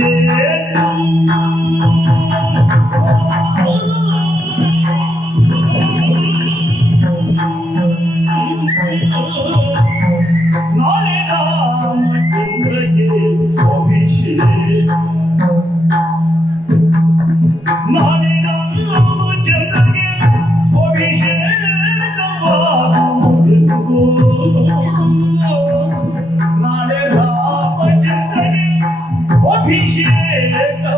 ನಾಳೆ Appreciate it.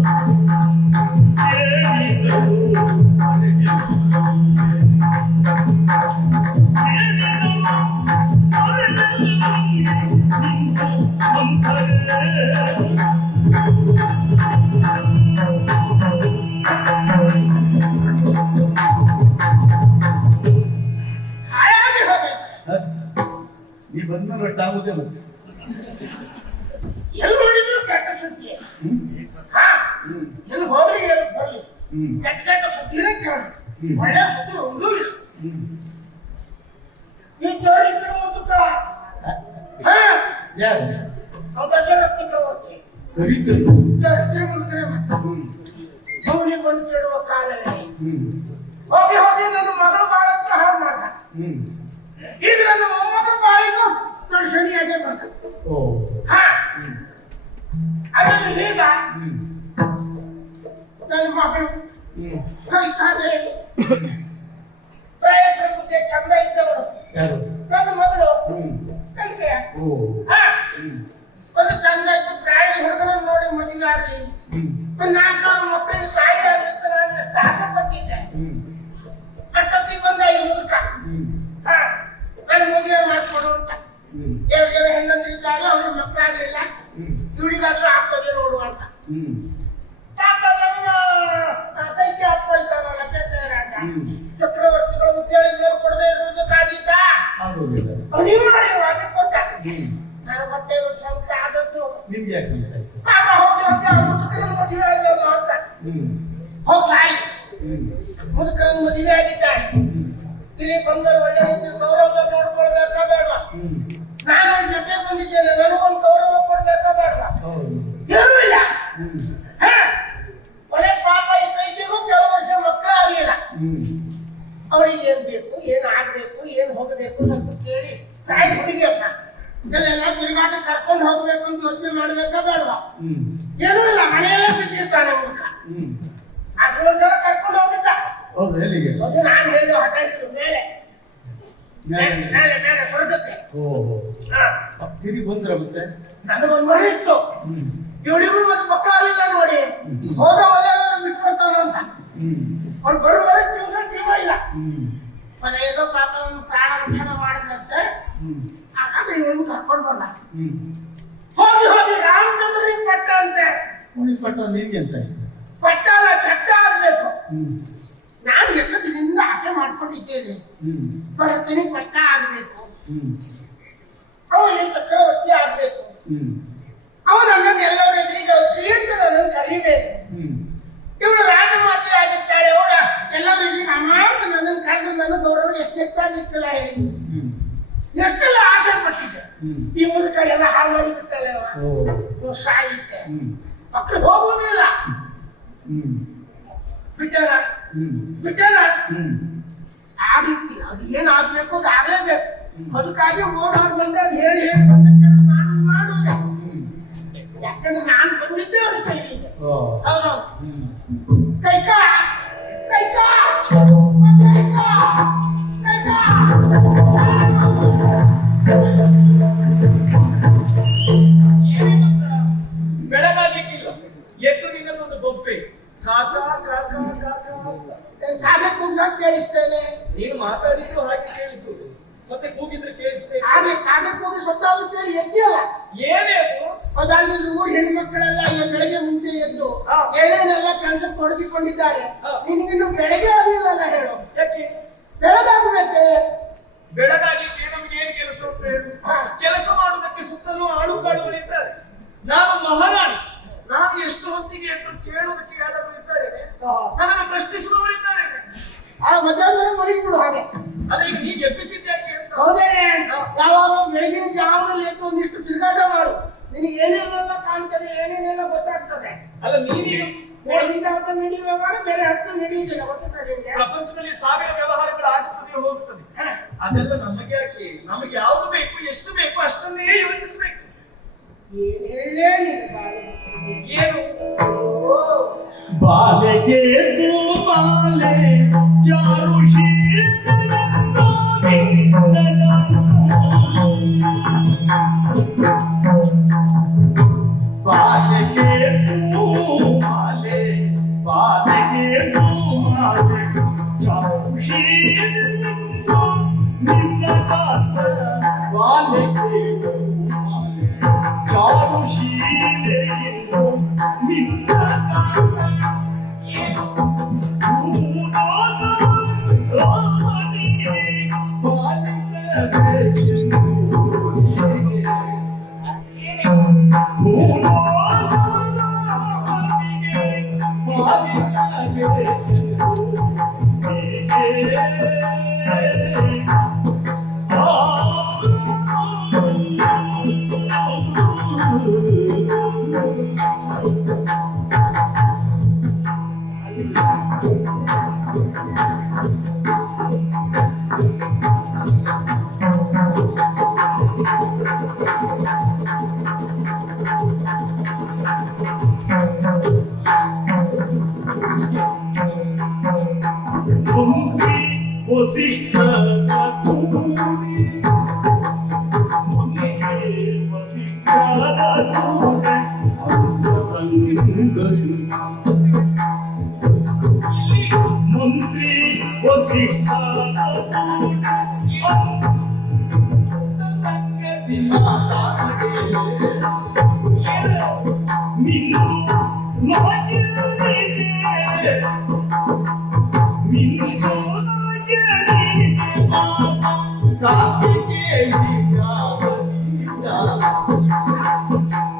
Thank know. ಈ ಚೋರಿದ್ರ ಮುದುಕ ಹಾ ಯಾರು ಅವ್ನು ದಶರಥ ಚಕ್ರವರ್ತಿ ದರಿದ್ರು ದರಿದ್ರ ಮುದುಕನೇ ಮತ್ತೆ ಹ್ಮ್ ಭೂಮಿ ಬಂದು ಸೇರುವ ಕಾಲವೇ ಹ್ಮ್ ಹೋಗಿ ಹೋಗಿ ನನ್ನ ಮಗಳ ಬಾಳಕ್ಕೆ ಹಾಳು ಮಾಡ್ದ ಹ್ಮ್ ಈಗ ನನ್ನ ಮೊಮ್ಮಗಳ ಬಾಳಿಗೂ ದೊಡ್ಡ ಶನಿಯಾಗೆ ಬಂದ ಓ ಹಾ ಹ್ಮ್ ಅದನ್ನು ಈಗ ಹ್ಮ್ ನನ್ನ ಮಗಳು ಹ್ಮ್ ಕೈ ಕಾಲೇ ಪ್ರಯತ್ನ ಮುಂದೆ ಚಂದ ಇದ್ದವಳು. ಯಾರು? ನನ್ನ ಮಗಳು. ಓ. ಹಾ. ಒಂದು ಚಂದ ಇದ್ದು ಪ್ರಾಯ ಹುಡುಗನ ನೋಡಿ ಮದುವೆ ಆಗಲಿ. ಒಂದು ನಾಲ್ಕಾರು ಮಕ್ಕಳಿಗೆ ತಾಯಿ ಆಗ್ಲಿಕ್ಕೆ ನಾನು ಎಷ್ಟು ಆಸೆ ಪಟ್ಟಿದ್ದೆ ಅಷ್ಟೊತ್ತಿಗೆ ಬಂದ ಈ ಮುದುಕ ಹ್ಮ್. ಹಾ. ನನ್ನ ಮದುವೆ ಮಾಡಿಕೊಡು ಅಂತ. ಎರಡು ಜನ ಹೆಣ್ಣಂದಿರಿದ್ದಾರೆ ಅವ್ರಿಗೆ ಮಕ್ಕಳಾಗ್ಲಿಲ್ಲ. ಇವಳಿಗಾದ್ರೂ ಆಗ್ತದೆ ನೋಡು ಅಂತ. ಪಾಪ ನನ್ನ ಕೈಗೆ ಅಪ್ಪ ಇದ್ದಾರಲ್ಲ ಚೇತನ ರಾಜ. ಚಕ್ರವರ್ತಿಗಳು ಉದ್ಯೋಗ ಕೊಡದೆ ಇರುವುದಕ್ಕಾಗಿದ್ದ ಆಗೋದಿಲ್ಲ. ಅನಿವಾರ್ಯವಾಗಿ ಕೊಟ್ಟ ನನ್ನ ಹೊಟ್ಟೆ ಸಂಕಟ ಆದದ್ದು. ನಿಮ್ಗೆ ಯಾಕೆ ಸಂಕಟ ಪಾಪ ಹೋಗಿ ಹೋಗಿ ಆ ಮುದುಕನ ಮದುವೆ ಆಗಲಿಲ್ಲ ಅಂತ. ಹೋಗಿ ಸಾಯಿ ಮುದುಕನ ಮದುವೆ ಆಗಿದ್ದಾನೆ. ಹ್ಮ್. ಇಲ್ಲಿ ಬಂದ ಒಳ್ಳೆ ರೀತಿ ಗೌರವ ನೋಡ್ಕೊಳ್ಬೇಕಾ ಬೇಡವಾ? ನಾನು ಅವ್ನ ಜೊತೆ ಬಂದಿದ್ದೇನೆ. ನನಗೊಂದು ಗೌರವ ಕೊಡ್ಬೇಕಾ ಬೇಡವಾ? ಏನೂ ಇಲ್ಲ. ಕೊನೆ ಪಾಪ ಕೈದಿಗೂ ಕೆಲವು ವರ್ಷ ಮಕ್ಕಳು ಆಗಲಿಲ್ಲ ಅವಳಿಗೆ ಏನ್ ಬೇಕು ಏನು ಆಗ್ಬೇಕು ಏನು ಹೋಗಬೇಕು ಸ್ವಲ್ಪ ಕೇಳಿ ತಾಯಿ ಹುಡುಗಿ ಅಪ್ಪ ಇದೆಲ್ಲ ತಿರುಗಾಟ ಕರ್ಕೊಂಡು ಹೋಗಬೇಕು ಅಂತ ಯೋಚನೆ ಮಾಡ್ಬೇಕಾ ಬೇಡವಾ? ಏನೂ ಇಲ್ಲ ಮನೆಯಲ್ಲೇ ಬಿದ್ದಿರ್ತಾನೆ ಹುಡುಗ. ಹ್ಮ್. ಅದ್ರೊಂದ್ಸಲ ಕರ್ಕೊಂಡು ಹೋಗಿದ್ದ. ಅದು ನಾನು ಹೇಳಿ ಹೊಟ್ಟಾಗಿದ್ದು ಮೇಲೆ. ಮೇಲೆ ಮೇಲೆ ಸ್ವರ್ಗಕ್ಕೆ ತಿರುಗಿ ಬಂದ್ರ ಮತ್ತೆ? ನನಗೊಂದು ಇತ್ತು. ಇವಳಿಗೂ ಮತ್ತೆ ಮಕ್ಕಳಾಗಲಿಲ್ಲ ನೋಡಿ. ಹೋದ ಒಲೆ ಬಿಟ್ಟು ಬರ್ತಾನ ಅಂತ ಹ್ಮ್ ಅವ್ನು ಏನೋ ಪಾಪ ಒಂದು ಪ್ರಾಣ ರಕ್ಷಣೆ ಮಾಡಿದಂತೆ ಹಾಗಾದ್ರೆ ಇವನು ಕರ್ಕೊಂಡು ಬಂದ. ಹೋಗಿ ಹೋಗಿ ರಾಮಚಂದ್ರನಿಗೆ ಪಟ್ಟ ಅಂತೆ. ಅವನಿಗೆ ಪಟ್ಟ ನಿಂಗೆ ಅಂತ ಪಟ್ಟ ಅಲ್ಲ ಚಟ್ಟ ಆಗ್ಬೇಕು. ನಾನು ಎಷ್ಟು ದಿನದಿಂದ ಆಸೆ ಮಾಡ್ಕೊಂಡಿದ್ದೇನೆ. ಭರತನಿ ಪಟ್ಟ ಆಗಬೇಕು. ಅವನಿಗೆ ಚಕ್ರವರ್ತಿ ಆಗ್ಬೇಕು. ಅವನನ್ನ ಎಲ್ಲರ ಎದುರಿಗೆ ಅವ್ರು ಅಂತ ನನ್ನನ್ನು ಕರಿಬೇಕು ಹ್ಮ್ ಇವಳು ರಾಜಮಾತೆ ಆಗಿರ್ತಾಳೆ ಅವಳ ಎಲ್ಲರ ಎದುರಿಗೆ ಅಮ್ಮ ಅಂತ ನನ್ನನ್ನು ಕರೆದು ನನ್ನ ಹೆಚ್ಚಾಗಿರ್ತಿಲ್ಲ ಹೇಳಿ. ಎಷ್ಟೆಲ್ಲ ಆಸೆ ಪಟ್ಟಿದ್ದೆ. ಈ ಮೂಲಕ ಎಲ್ಲ ಹಾಳು ಮಾಡಿ ಬಿಟ್ಟಲ್ಲ ಸಾಯಿತ್ತೆ ಮಕ್ಕಳು ಹೋಗುವುದಿಲ್ಲ ಇಲ್ಲ. ಬಿಟ್ಟಲ್ಲ. ಬಿಟ್ಟಲ್ಲ. ಆ ರೀತಿ ಅದು ಏನು ಆಗ್ಬೇಕು ಅದು ಆಗ್ಲೇಬೇಕು. ಅದಕ್ಕಾಗಿ ಓಡೋರು ಬಂದು ಅದು ಹೇಳಿ ಹೇಳಿ ಮಾಡು ನಾನು ಮಾಡೋದೆ. ಯಾಕಂದ್ರೆ ನಾನು ಬಂದಿದ್ದೆ ಅವ್ರ ಕೈಲಿಗೆ ಹೌದೌದು ಕೈಕ ಕೈಕ ಕೈಕ ಹಾ. ನಿನಗಿನ್ನು ಬೆಳಗ್ಗೆ ಆಗಲಿಲ್ಲ ಹೇಳು. ಯಾಕೆ? ಬೆಳಗಾಗಬೇಕೆ ಬೆಳಗಾಗ್ಲಿಕ್ಕೆ ನಮ್ಗೆ ಏನ್ ಕೆಲಸ ಅಂತ ಹೇಳು. ಕೆಲಸ ಮಾಡುವುದಕ್ಕೆ ಸುತ್ತಲೂ ಆಳು ಕಾಳುಗಳಿದ್ದಾರೆ ನಾನು ಮಹಾರಾಣಿ. ನಾನು ಎಷ್ಟು ಹೊತ್ತಿಗೆ ಕೇಳೋದಕ್ಕೆ ಕೇಳುವುದಕ್ಕೆ ಯಾರಾದ್ರೂ ಇದ್ದಾರೆ? ನನ್ನನ್ನು ಪ್ರಶ್ನಿಸುವವರಿದ್ದಾರೆ ಆ ಮಧ್ಯಾಹ್ನ ಮಲಗಿಬಿಡು ಹಾಗೆ. ಅಲ್ಲ ಈಗ ನೀ ಎಬ್ಬಿಸಿದ್ಯಾಕೆ ಅಂತ? ಹೌದೇನೆ ಯಾವಾಗ ಬೆಳಗಿನ ಜಾವದಲ್ಲಿ ಎದ್ದು ಒಂದಿಷ್ಟು ತಿರುಗಾಟ ಮಾಡು. ನಿನಗೆ ಏನೇನೆಲ್ಲ ಕಾಣ್ತದೆ ಏನೇನೆಲ್ಲ ಗೊತ್ತಾಗ್ತದೆ? ಅಲ್ಲ ನೀನೀಗ ಜಾವದ ನಡಿ ವ್ಯವಹಾರ ಬೇರೆ ಹತ್ತು ನಡೆಯುತ್ತಿಲ್ಲ ಗೊತ್ತಿಲ್ಲ ನಿನ್ಗೆ ಪ್ರಪಂಚದಲ್ಲಿ ಸಾವಿರ ವ್ಯವಹಾರಗಳು ಆಗುತ್ತದೆ ಹೋಗುತ್ತದೆ. ಅದೆಲ್ಲ ನಮಗೆ ಯಾಕೆ? ನಮಗೆ ಯಾವುದು ಬೇಕು ಎಷ್ಟು ಬೇಕು ಅಷ್ಟನ್ನೇ ಯೋಚಿಸಬೇಕು. ಏನ್ ಹೇಳೇ? ಏನು? ಬಾಲೆ ಬಾಲೆಗೆ ಬಾಲೆ.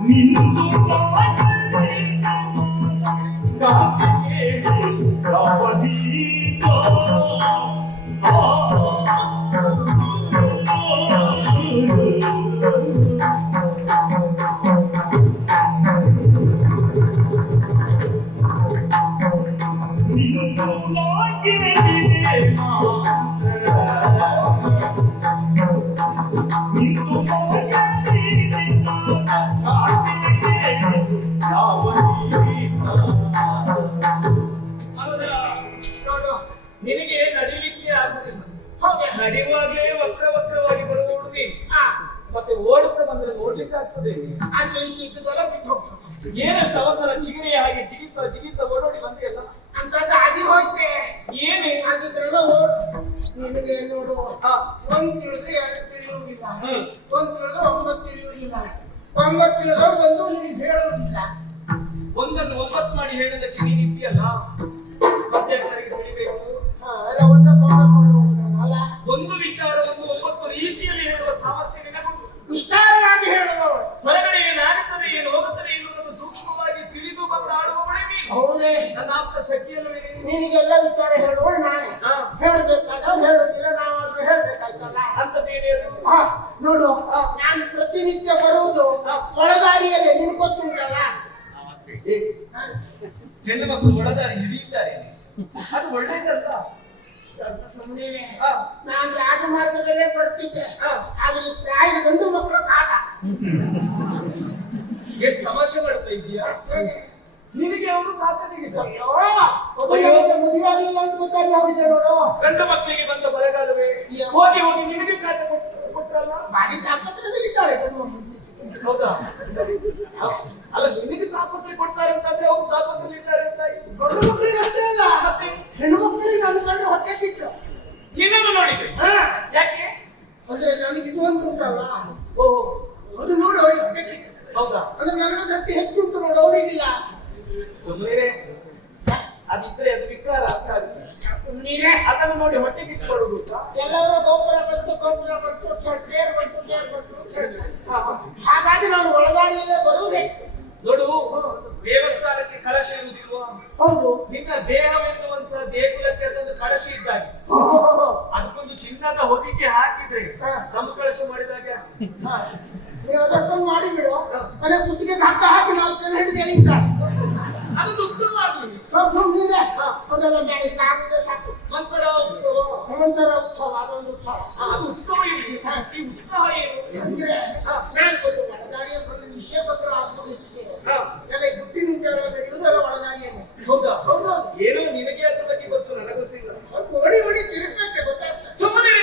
민둥 나왔네 나에게 나와 ನಿನಗೆ ನಡಿಲಿಕ್ಕೆ ಆಗುದಿಲ್ಲ. ನಡೆಯುವಾಗಲೇ ವಕ್ರ ವಕ್ರವಾಗಿ ಬರುವವಳು ನೀನು. ಮತ್ತೆ ಓಡುತ್ತಾ ಬಂದ್ರೆ ನೋಡ್ಲಿಕ್ಕೆ ಆಗ್ತದೆ. ಏನಷ್ಟು ಅವಸರ ಚಿಗಿರಿಯ ಹಾಗೆ ಜಿಗಿತ ಜಿಗಿತ ಓಡೋಡಿ ಬಂದಿಯಲ್ಲ ಅಂತದ್ದು ಆಗಿ ಹೋಯ್ತೆ. ಏನೇ? ಓಡ್. ನಿನಗೆ ನೋಡು. ಒಂದ್ ತಿಳಿದ್ರೆ ಎರಡು ತಿಳಿಯುವುದಿಲ್ಲ. ಒಂದ್ ತಿಳಿದ್ರೆ ಒಂಬತ್ತು ತಿಳಿಯುವುದಿಲ್ಲ ತಿಳಿದವ್ರು ಒಂದು ನಿನಗೆ ಹೇಳೋದಿಲ್ಲ ಒಂದನ್ನು ಒಂಬತ್ತು ಮಾಡಿ ಹೇಳೋದಕ್ಕೆ ನೀನ್ ಆದ್ರೆ ಈ ಪ್ರಾಯದ ಗಂಡು ಮಕ್ಕಳ ಕಾಟ. ಏನ್ ತಮಾಷೆ ಮಾಡ್ತಾ ಇದೀಯಾ? ನಿನಗೆ ಅವರು ತಾತನಿಗಿದ್ದ ಅಯ್ಯೋ ಮೊದಲಿಗೆ ಮದುವೆ ಆಗಲಿಲ್ಲ ಅಂತ ಗೊತ್ತಾಗಿ ಹೋಗಿದೆ ನೋಡು. ಗಂಡು ಮಕ್ಕಳಿಗೆ ಬಂದ ಬರಗಾಲವೇ? ಹೋಗಿ ಹೋಗಿ ನಿನಗೆ ಕಾಟ ಕೊಟ್ಟಲ್ಲ ಬಾರಿ ತಾಪತ್ರದಲ್ಲಿದ್ದಾರೆ ಹೌದಾ? ಅಲ್ಲ ನಿನಗೆ ತಾಪತ್ರೆ ಕೊಡ್ತಾರೆ ಅಂತಂದ್ರೆ ಅವ್ರು ತಾಪತ್ರೆ ಇದ್ದಾರೆ ಅಂತ. ಗಂಡು ಮಕ್ಕಳಿಗೆ ಅಷ್ಟೇ ಅಲ್ಲ. ಹೆಣ್ಣು ಮಕ್ಕಳಿಗೆ ನನ್ನ ಕಂಡು ಹೊಟ್ಟೆ ಕಿತ್ತು ನಿನ್ನನ್ನು ನೋಡಿದ್ರೆ ಹಾ. ಯಾಕೆ? ಅಂದ್ರೆ ನನಗೆ ಇದು ಒಂದು ಉಂಟಲ್ಲ? ಓ ಅದು ನೋಡಿ ಅವ್ರಿಗೆ ಹೊಟ್ಟೆಗೆ ಹೌದಾ? ಅಂದ್ರೆ ನನಗೆ ಗಟ್ಟಿ ಹೆಚ್ಚು ಉಂಟು ನೋಡಿ ಅವರಿಗಿಲ್ಲ ಸುಮ್ಮನೆ ಅದಿದ್ರೆ ಅದು ವಿಕಾರ ಅಂತ ಸುಮ್ಮನೆ ಅದನ್ನು ನೋಡಿ ಹೊಟ್ಟೆ ಕಿಚ್ಚಿಕೊಳ್ಳುದು ಎಲ್ಲರೂ ಗೋಪುರ ಬಂತು ಗೋಪುರ ಬಂತು ಟೇರ್ ಬಂತು ಟೇರ್ ಬಂತು. ಹಾಗಾಗಿ ನಾನು ಒಳಗಾಡಿಯಲ್ಲೇ ಬರುವುದೇ. ನೋಡು ಕುತ್ತಿಗೆ ಹಗ್ಗ ಹಾಕಿ ನಾಲ್ಕು ಜನ ಹಿಡಿದು ಪ್ರಭು ನೀರೇ ಹಾ. ಅದೆಲ್ಲ ಬೇಡ ಈಗ ಆಗುದೇ ಸಾಕು. ಉತ್ಸವ. ನಿರಂತರ ಉತ್ಸವ ಅದೊಂದು ಉತ್ಸವ. ಅದು ಉತ್ಸವ ಇರಲಿ. ಈ ಉತ್ಸವ ಏನು? ಅಂದ್ರೆ. ನಾನು ಒಂದು ಒಳದಾರಿಯ ಬಂದು ವಿಷಯ ಪತ್ರ ಹಾ. ಎಲ್ಲ ಈ ಗುಟ್ಟಿ ನಿಂತೆಲ್ಲ ನಡೆಯುವುದೆಲ್ಲ ಒಳದಾರಿಯೇ ಹೌದಾ? ಹೌದು. ಏನೋ ನಿನಗೆ ಅದ್ರ ಬಗ್ಗೆ ಗೊತ್ತು ನನಗೆ ಗೊತ್ತಿಲ್ಲ. ಓಡಿ ಓಡಿ ತಿರುಗಕ್ಕೆ ಗೊತ್ತಾಗ್ತದೆ ಸುಮ್ಮನೆ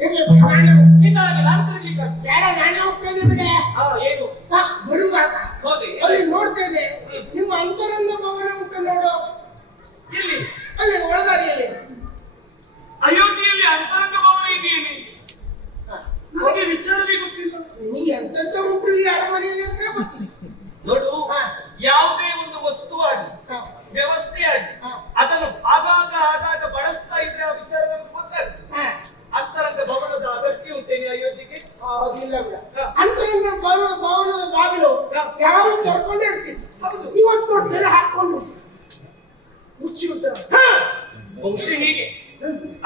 ಹೇಗೆ ನಾನೇ ನಿನ್ನ ಹಾಗೆ ನಾನು ತಿರುಗ್ಲಿಕ್ಕೆ ಆಗ್ತದೆ. ಬೇಡ ನಾನೇ ಹೋಗ್ತೇನೆ ಬಿಡೆ ಹಾ ಏನು ಹಾ, ಬರುವಾಗ ಹೋದೆ ಅಲ್ಲಿ ನೋಡ್ತೇನೆ ನಿಮ್ಮ ಅಂತರಂಗ ಭವನ ಉಂಟು ನೋಡು ಇಲ್ಲಿ ಅಲ್ಲಿ ಒಳದಾರಿಯಲ್ಲಿ ಅಯೋಧ್ಯೆಯಲ್ಲಿ ಅಂತರಂಗ ಭವನ ಇದೆಯೇನೆ ಹಾ. ನನಗೆ ವಿಚಾರವೇ ಗೊತ್ತಿಲ್ಲ ನೀ ಎಂತೆಂತ ಉಂಟು ಈ ಅರಮನೆಯಲ್ಲಿ ಅಂತ ಗೊತ್ತಿಲ್ಲ ನೋಡು ಹಾ. ಯಾವುದೇ ಒಂದು ವಸ್ತು ಆಗಿ ಹಾ. ವ್ಯವಸ್ಥೆ ಆಗಿ ಹಾ. ಅದನ್ನು ಆಗಾಗ ಆಗಾಗ ಬಳಸ್ತಾ ಇದ್ರೆ ಆ ವಿಚಾರ ನಮ್ಗೆ ಗೊತ್ತಾಗ್ತದೆ ಹಾ. ಅಂತರಂಗ ಭವನದ ಅಗತ್ಯ ಉಂಟೇನೆ ಅಯೋಧ್ಯೆಗೆ ಹೌದಿಲ್ಲ ಬಿಡ ಹಾ. ಅಂತರಂಗ ಭವನ ಭವನದ ಬಾಗಿಲು ಹಾ. ಯಾರು ತೆರ್ಕೊಂಡೇ ಇರ್ತಿತ್ತು ಹೌದು ಇವತ್ತು ನೋಡ್ತೇನೆ ಹಾಕೊಂಡು ಮುಚ್ಚಿ ಉಂಟ ಹಾ. ಬಹುಶಃ ಹೀಗೆ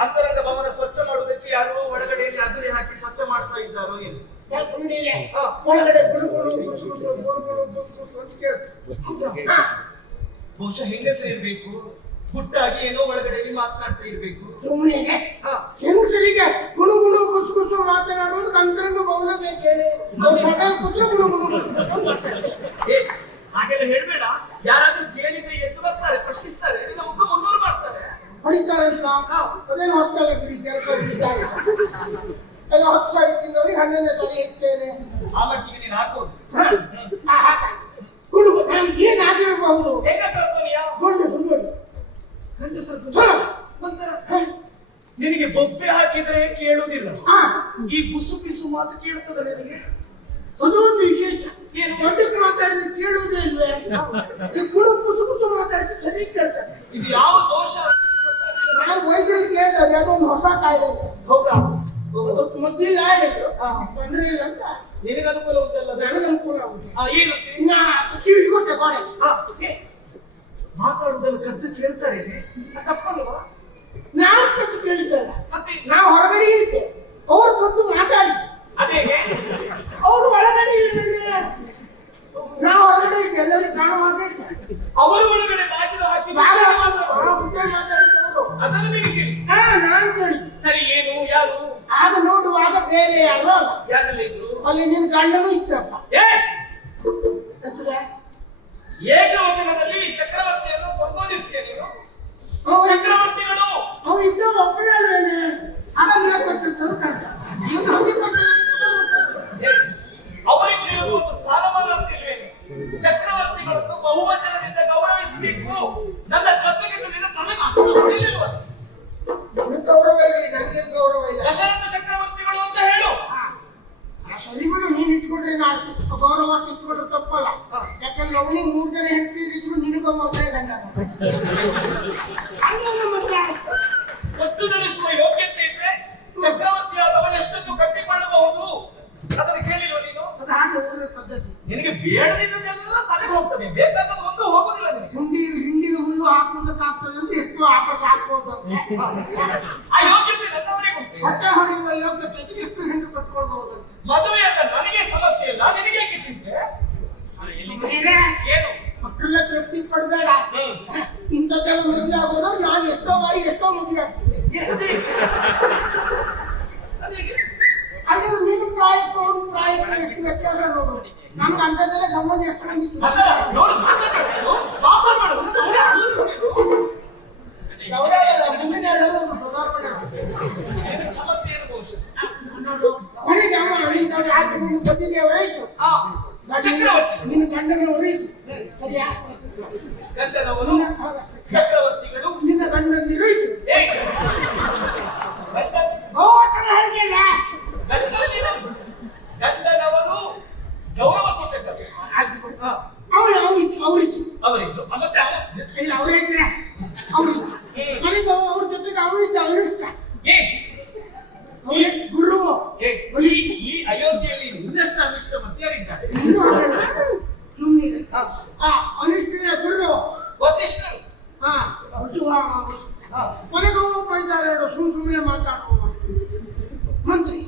ಅಂತರಂಗ ಭವನ ಸ್ವಚ್ಛ ಮಾಡುವುದಕ್ಕೆ ಯಾರೋ ಒಳಗಡೆಯಲ್ಲಿ ಅದುರೆ ಹಾಕಿ ಸ್ವಚ್ಛ ಮಾಡ್ತಾ ಇದ್ದಾರೋ ಏನು ಕೇಳ್ಕೊಂಡಿಲ್ಲ ಹಾ. ಒಳಗಡೆ ಗುಡುಗುಡು ಗುಸುಗುಸು ಗುಡುಗುಡು ಗುಸುಗುಸು ಅಂತ ಕೇಳ್ತು. ಹೌದಾ? ಹಾ. ಬಹುಶಃ ಹೆಂಗಸ ಇರ್ಬೇಕು ಗುಟ್ಟಾಗಿ ಏನೋ ಒಳಗಡೆಯಲ್ಲಿ ಮಾತನಾಡ್ತಾ ಇರ್ಬೇಕು. ಸುಮ್ಮನೆ ಹಾ. ಹೆಂಗಸರಿಗೆ ಗುಣು ಗುಣು ಗುಸು ಗುಸು ಮಾತನಾಡೋದು ಅಂತರಂಗ ಬೌಲ ಬೇಕೇನೆ ಅವ್ರು ಕೂತ್ರೆ ಗುಣು ಗುಣು ಗುಸು ಗುಸು ಏ ಹಾಗೆಲ್ಲ ಹೇಳ್ಬೇಡ. ಯಾರಾದ್ರೂ ಕೇಳಿದ್ರೆ ಎದ್ದು ಬರ್ತಾರೆ ಪ್ರಶ್ನಿಸ್ತಾರೆ ನಿನ್ನ ಮುಖ ಮುನ್ನೂರು ಮಾಡ್ತಾರೆ. ಹೊಡಿತಾರಂತ ಹಾ. ಅದೇನು ಹೊಸ್ತಾಗ ಬಿಡಿ ಕೆಲಸ ಅಯ್ಯೋ ಈಗ ಹತ್ತು ಸಾರಿ ತಿಂದವ್ರಿಗೆ ಹನ್ನೊಂದನೇ ಸಾರಿ ಇರ್ತೇನೆ. ಆ ಮಟ್ಟಿಗೆ ನೀನು ಹಾಕೋದು. ಗುಣು ನಾನು ಏನಾಗಿರಬಹುದು ಗುಂಡು ಗುಂಡು. ಗಂಡಸರು. ಒಂಥರ ನಿನಗೆ ಬೊಬ್ಬೆ ಹಾಕಿದ್ರೆ ಕೇಳುವುದಿಲ್ಲ. ಈ ಗುಸು ಪಿಸು ಮಾತು ಕೇಳುತ್ತದೆ ನಿನಗೆ? ಅದೊಂದು ವಿಶೇಷ. ಏನು? ದೊಡ್ಡಕ್ಕೆ ಮಾತಾಡಿದ್ರೆ ಕೇಳುವುದೇ ಇಲ್ವೇ? ಈ ಗುಣು ಕುಸು ಕುಸು ಮಾತಾಡಿದ್ರೆ ಸರಿ ಕೇಳ್ತಾರೆ. ಇದು ಯಾವ ದೋಷ. ನಾನು ವೈದ್ಯರು ಕೇಳಿದೆ ಯಾವುದೋ ಒಂದು ಹೊಸ ಕಾಯಿಲೆ. ಹೌದಾ? ಮೊದಲಿಲ್ಲ ಹೇಳಿದ್ರು. ತೊಂದರೆ ಇಲ್ಲ ಅಂತ. ನಿನಗೆ ಅನುಕೂಲ ಉಂಟಲ್ಲ? ನನಗೆ ಅನುಕೂಲ ಆಗುತ್ತೆ ಆ, ಏನು? ಕೊಟ್ಟೆ ಕೊಡೆ ಮಾತಾಡುವುದನ್ನು ಕದ್ದು ಕೇಳ್ತಾರೆ ತಪ್ಪಲ್ವಾ? ನಾನು ಕದ್ದು ಕೇಳಿದ್ದಲ್ಲ. ಮತ್ತೆ ನಾವು ಹೊರಗಡೆ ಇದ್ದೆ. ಅವ್ರು ಕದ್ದು ಮಾತಾಡಿ. ಅದೇ. ಅವ್ರು ಒಳಗಡೆ ಇಲ್ಲ ನಾವು ಹೊರಗಡೆ ಇದ್ದೆ. ಎಲ್ಲರಿಗೂ ಕಾಣುವ. ಅವರು ಒಳಗಡೆ ಬಾಗಿಲು ಹಾಕಿ ಅದನ್ನು ಕೇಳಿ. ಹಾ ನಾನು ಕೇಳಿದ್ದೆ ಸರಿ ಏನು ಯಾರು? ಆಗ ನೋಡುವಾಗ ಬೇರೆ ಯಾರು ಅಲ್ಲ. ಯಾರೆಲ್ಲ ಇದ್ರು? ಅಲ್ಲಿ ನಿನ್ನ ಗಂಡನೂ ಇತ್ತಪ್ಪ ಏ ಹೆಸರೇ? ಏಕವಚನದಲ್ಲಿ ಚಕ್ರವರ್ತಿಯನ್ನು ಸಂಬೋಧಿಸ್ತೀಯ ನೀನು ಅವ್ರು ಚಕ್ರವರ್ತಿಗಳು ಅವ್ರು ಇದ್ದ ಒಬ್ಬನೇ ಅಲ್ವೇನೆ ಹಾಗಾಗಿ ಯಾಕೆ ತರ್ಕಂತ ಇವ್ನು ಹಂಗೆ ಕೊಟ್ಟು ಏ, ಅವರಿಗೂ ಇರುವ ಒಂದು ಸ್ಥಾನಮಾನ ಅಂತ ಇಲ್ವೇನೆ ಚಕ್ರವರ್ತಿಗಳನ್ನು ಬಹುವಚನದಿಂದ ಗೌರವಿಸಬೇಕು ನನ್ನ ಜೊತೆಗಿದ್ದರಿಂದ ನನಗೆ ಅಷ್ಟು ಹೊಡಿಲಿಲ್ವ ನನಗೆ ಗೌರವ ಇಲ್ಲ ನನಗೆ ಗೌರವ ಇಲ್ಲ ದಶರಥ ಚಕ್ರವರ್ತಿಗಳು ಅಂತ ಹೇಳು ಆ ಸರಿ ಬಿಡು ನೀನ್ ಇಟ್ಕೊಂಡ್ರೆ ನಾ ಅಷ್ಟು ಗೌರವ ಇಟ್ಕೊಂಡ್ರೆ ತಪ್ಪಲ್ಲ ಹಾ. ಯಾಕಂದ್ರೆ ಅವನಿಗೆ ಮೂರ್ ಜನ ಹೆಂಡತಿದ್ರು ನಿನಗೊಬ್ಬ ಒಬ್ಬನೇ ಗಂಡ ಹಂಗಲ್ಲ ಮತ್ತೆ ಒಟ್ಟು ನಡೆಸುವ ಯೋಗ್ಯತೆ ಇದ್ರೆ ಚಕ್ರವರ್ತಿಯಾದವನು ಎಷ್ಟೊಂದು ಕಟ್ಟಿಕೊಳ್ಳಬಹುದು ಅದನ್ನು ಕೇಳಿಲ್ವ ನೀನು ಅದು ಹಾಗೆ ಊರಿನ ಪದ್ಧತಿ ನಿನಗೆ ಬೇಡದಿದ್ದದೆಲ್ಲ ತಲೆಗೆ ಹೋಗ್ತದೆ ಬೇಕಾದದ್ದು ಒಂದು ಹೋಗುದಿಲ್ಲ ನಿನಗೆ ಹುಂಡಿ ಹಿಂಡಿಗೆ ಹುಲ್ಲು ಹಾಕುವುದಕ್ಕಾಗ್ತದೆ ಅಂತ ಎಷ್ಟು ವಾಪಸ್ ಹಾಕ್ಬೋದು ಅಂತ ಆ ಯೋಗ್ಯತೆ ನನ್ನವರಿಗೆ ಉಂಟು ಹೊಟ್ಟೆ ಹೊಡೆಯುವ ಯೋಗ್ಯತೆ ಇದ್ರೆ ಎಷ್ಟು ಹೆಣ್ಣು ಕಟ್ಕೊಳ್ಬಹುದು ಅಂತ ಮದುವೆಯಾದ ನನಗೆ ಸಮಸ್ಯೆ ಇಲ್ಲ ನಿನಗೆ ಯಾಕೆ ಚಿಂತೆ ಬೇರೆ ಏನು ಮಕ್ಕಳ ತೃಪ್ತಿ ವೃದ್ಧಿ ಆಗೋದ್ರೆ ನಾನು ಎಷ್ಟೋ ಬಾರಿ ಎಷ್ಟೋ ವೃದ್ಧಿ ಆಗ್ತೀನಿ ಅಲ್ಲಿ ನೀನು ಪ್ರಾಯಕ್ಕೂ ಅವ್ನು ಪ್ರಾಯಕ್ಕೂ ಎಷ್ಟು ವ್ಯತ್ಯಾಸ ನೋಡು. ನನ್ಗೆ ಅಂತದ್ದೆಲ್ಲ ಸಂಬಂಧ ಎಷ್ಟು ಬಂದಿತ್ತು ಅದಲ್ಲ, ನೋಡು, ಮಾತಾಡ್ಬೇಡ, ಮಾತಾಡ್ಬೇಡ, ಒಂದು ಒಳ್ಳೆ ಆಲೋಚಿಸು. ಯಾವುದಾದ್ರೂ ಮುಂದಿನ ಯಾವ್ದಾದ್ರು ಒಂದು ಬದಲಾವಣೆ ಆಗುತ್ತೆ. ನಿನಗೆ ಸಮಸ್ಯೆ ಏನು ಬಹುಶಃ? ನೋಡು ಮನೆಗೆ ಅಮ್ಮ ನಿಂತವ್ರು ಯಾಕೆ ನೀನು ಬಂದಿದ್ದೇವರಾಯ್ತು ಆ, ಚಕ್ರವರ್ತಿ ನಿನ್ನ ಗಂಡನ ಉರಿತು ಸರಿಯಾ ಗಂಡನವರು ನಿನ್ನ ಹೌದಾ? ಚಕ್ರವರ್ತಿಗಳು ನಿನ್ನ ಗಂಡಂದಿರುಯ್ತು ಏಯ್! ಗಂಡ- ಗೋವರ್ಧನ ಹೇಳಿಲ್ಲ ಗಂಡನಿರೋದು. ಗಂಡನವರು ಗೌರವ ಸೂಚಕರು ಹಾ, ಅವ್ರು ಅವ್ರಿತ್ತು ಅವ್ರಿತ್ತು ಅವರಿದ್ರು ಮತ್ತೆ ಅವತ್ತು ಇಲ್ಲ ಅವರೇ ಇದ್ರೆ ಅವ್ರಿತ್ತು ಕೊನೆಗೆ ಅವ್ರ ಜೊತೆಗೆ ಅವ್ರು ಇದ್ದ ಅನಿಷ್ಟ ಏ ಅವರೇ ಗುರು ಏ, ಈ ಈ ಅಯೋಧ್ಯೆಯಲ್ಲಿ ಇನ್ನಷ್ಟು ಅನಿಷ್ಟ ಮತ್ಯಾರಿದ್ದಾರೆ ಇನ್ನು ಹಾಗಲ್ಲ. ಸುಮ್ಮನೆ ಆ ಅನಿಷ್ಠನ ಗುರು ವಸಿಷ್ಠರು ಹಾ ವಸುವ ಹಾ, ಕೊನೆಗೆ ಒಬ್ಬ ಇದ್ದಾರೆ ನೋಡು ಸುಮ್ ಸುಮ್ಮನೆ ಮಾತಾಡುವ ಮಂತ್ರಿ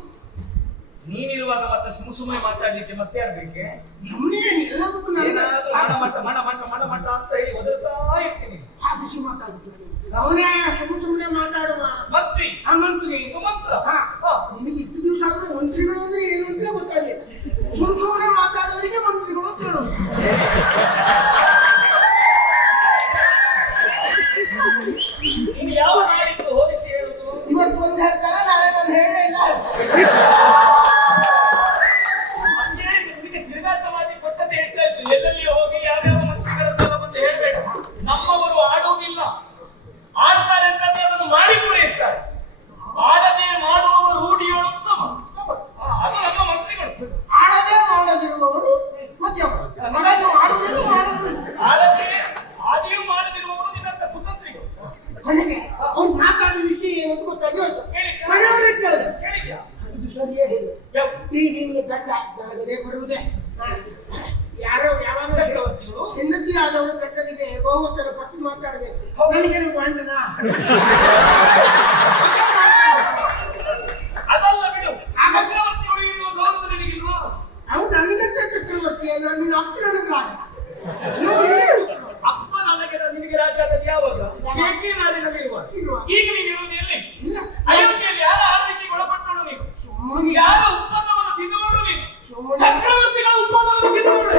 ನೀನಿರುವಾಗ ಮತ್ತೆ ಸುಮ್ ಸುಮ್ಮನೆ ಮಾತಾಡ್ಲಿಕ್ಕೆ ಮತ್ತೆ ಯಾರು ಬೇಕೆ ಸುಮ್ಮನೆ ಎಲ್ಲದಕ್ಕೂ ಏನಾದ್ರೂ ಮಣ ನಾನು ಮಟ್ಟ ಮಣ ಮಟ್ಟ ಮಣ ಮಟ್ಟ ಅಂತ ಹೇಳಿ ಒದರ್ತಾ ಇರ್ತೀನಿ. ಸಾಧಿಸಿ ಮಾತಾಡ್ತೀನಿ ಅವನೇ ಸುಮ್ಮ ಸುಮ್ಮನೆ ಮಾತಾಡುವ. ಮಂತ್ರಿ. ಆ ಮಂತ್ರಿ. ಸುಮಂತ್ರ. ಹಾ. ನಿಮಗೆ ಇಷ್ಟು ದಿವಸ ಆದ್ರೆ ಮಂತ್ರಿಗಳು ಅಂದ್ರೆ ಏನು ಅಂತ ಗೊತ್ತಾಗಲಿಲ್ಲ. ಸುಮ್ ಸುಮ್ಮನೆ ಮಾತಾಡೋರಿಗೆ ಮಂತ್ರಿಗಳು ಅಂತ ಹೇಳೋದು. ನೀನು ಯಾವ ನಾಡಿದ್ದು ಹೋಲಿಸಿ ಹೇಳುದು? ಇವತ್ತು ಒಂದು ಹೇಳ್ತಾರೆ ನಾಳೆ ನಾನು ಹೇಳೇ ಇಲ್ಲ ನಿನಗೆ ತಿರುಗಾಟ ಮಾಡಿ ಕೊಟ್ಟದ್ದೇ ಹೆಚ್ಚಾಯ್ತು ಎಲ್ಲೆಲ್ಲಿ ಹೋಗಿ ಯಾವ್ಯಾವ ಮಂತ್ರಿಗಳನ್ನೆಲ್ಲ ಬಂದು ಹೇಳ್ಬೇಡ ನಮ್ಮವರು ಆಡುವುದಿಲ್ಲ ಆಡ್ತಾರೆ ಅಂತಂದ್ರೆ ಅದನ್ನು ಮಾಡಿ ಪೂರೈಸ್ತಾರೆ ಆಡದೆ ಮಾಡುವವರು ರೂಢಿಯೋಳುತ್ತಮ ಹಾ, ಅದು ನಮ್ಮ ಮಂತ್ರಿಗಳು ಆಡದೆ ಮಾಡದಿರುವವರು ಮಧ್ಯವರು ಮಗನು ಆಡುವುದಿಲ್ಲ ಮಾಡುವುದಿಲ್ಲ ಆಡದೆ ಆದಿಯೂ ಮಾಡದಿರುವವರು ನಿನ್ನಂತ ಕುತಂತ್ರಿಗಳು ಕೊನೆಗೆ ಅವ್ರು ಮಾತಾಡೋ ವಿಷಯ ಏನಂತ ಗೊತ್ತಾಗಿ ಹೋಯ್ತು ಕೇಳಿದ್ಯಾ? ಮನೆಯವ್ರಿಗೆ ಕೇಳಿದೆ ಕೇಳಿದ್ಯಾ ಇದು ಸರಿಯೇ ಹೇಳು ಯಾವ ಈ ನಿನ್ನ ಗಂಡ ನನಗದೇ ಬರುವುದೇ ಹಾ. ಯಾರೋ ಯಾವಾಗ ಚಕ್ರವರ್ತಿಗಳು ಹೆಂಡತಿ ಆದವಳು ಗಂಡನಿಗೆ ಬಹುವಚನ ಪಟ್ಟು ಮಾತಾಡಬೇಕು ನನಗೆ ಗಂಡನ ಅದಲ್ಲ ಬಿಡು ಚಕ್ರವರ್ತಿಗಳು ಇರುವ ಗೌರವ ನಿನಗಿಲ್ವಾ ಅವನು ನನಗಂತ ಚಕ್ರವರ್ತಿ ನಾನು ನಿನ್ನ ಅಪ್ಪ ನನಗೆ ರಾಜ ಅಪ್ಪ ನನಗೆ ನಿನಗೆ ರಾಜ ಆದದ್ದು ಯಾವಾಗ ಏಕೆ ನಾಡಿನಲ್ಲಿ ಇರುವ ಇರುವ. ಈಗ ನೀನು ಇರುವುದು ಎಲ್ಲಿ ಇಲ್ಲ ಅಯೋಧ್ಯೆಯಲ್ಲಿ ಯಾರ ಆಳ್ವಿಕೆಗೆ ಒಳಪಟ್ಟವಳು ನೀನು ಸುಮ್ಮನೆ ಯಾರ ಉತ್ಪನ್ನವನ್ನು ತಿನ್ನುವಳು ನೀನು ಸುಮ್ಮನೆ ಚಕ್ರವರ್ತಿಗಳ ಉತ್ಪನ್ನವನ್ನು ತಿನ್ನುವಳು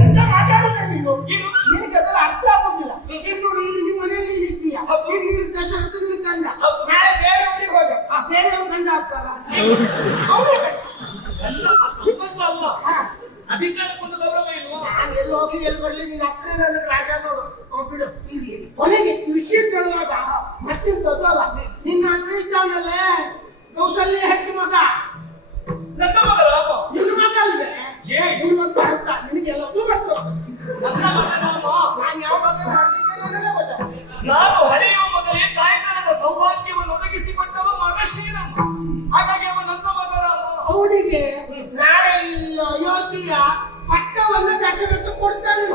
ಎಂತ ಮಾತಾಡುತ್ತೆ ನೀನು ಏನು? ನಿನಗೆ ಅದೆಲ್ಲ ಅರ್ಥ ಆಗುದಿಲ್ಲ ಈಗ ನೋಡಿ ಈಗ ನಿಮ್ಮ ಮನೆಯಲ್ಲಿ ನೀನು ಇದ್ದೀಯ ಈಗ ನೀನು ದಶರಥ ನಿನ್ನ ಗಂಡ ನಾಳೆ ಬೇರೆ ಊರಿಗೆ ಹೋದ ಬೇರೆಯವ್ರ ಗಂಡ ಆಗ್ತಾರ ಅವನೇ ಗಂಡ. ಎಲ್ಲ ಆ ಸಂಬಂಧ ಅಲ್ಲ ಹಾ. ಅಧಿಕಾರಕ್ಕೊಂದು ಗೌರವ ಇಲ್ವಾ ನಾನು ಎಲ್ಲಿ ಹೋಗ್ಲಿ ಎಲ್ಲಿ ಬರ್ಲಿ ನೀನು ಅಪ್ಪನೇ ನನಗೆ ರಾಜ ನೋಡು. ಹೋಗ್ ಬಿಡು ಇರ್ಲಿ. ಕೊನೆಗೆ ಈ ವಿಷಯ ಕೇಳುವಾಗ ಮತ್ತಿಂತದ್ದು ಅಲ್ಲ ನಿನ್ನ ಇದ್ದಾನಲ್ಲೇ ಕೌಸಲ್ಯ ಹೆಟ್ಟು ಮಗ. ನನ್ನ ಮಗ ರಾಮ ನಿನ್ನ ಮಗ ಅಲ್ವೇ? ಏ? ನಿನ್ನ ಮಗ ನಿನಗೆ ಎಲ್ಲದೂ ಗೊತ್ತು ನನ್ನ ಮಗ ರಾಮ ನಾನು ಯಾವಾಗ ಮಾಡಿದ್ದೇನೆ ನನಗೆ ಗೊತ್ತ? ನಾನು ಹರಿಯುವ ಮೊದಲೇ ತಾಯ್ತನದ ಸೌಭಾಗ್ಯವನ್ನು ಒದಗಿಸಿಕೊಟ್ಟವ ಮಗ ಶ್ರೀರಾಮ. ಹಾಗಾಗಿ ಅವ ನನ್ನ ಮಗ ರಾಮ ಅವನಿಗೆ ನಾಳೆ ಈ ಅಯೋಧ್ಯೆಯ ಪಟ್ಟವನ್ನು ದಶರಥ ಕೊಡ್ತಾನೆ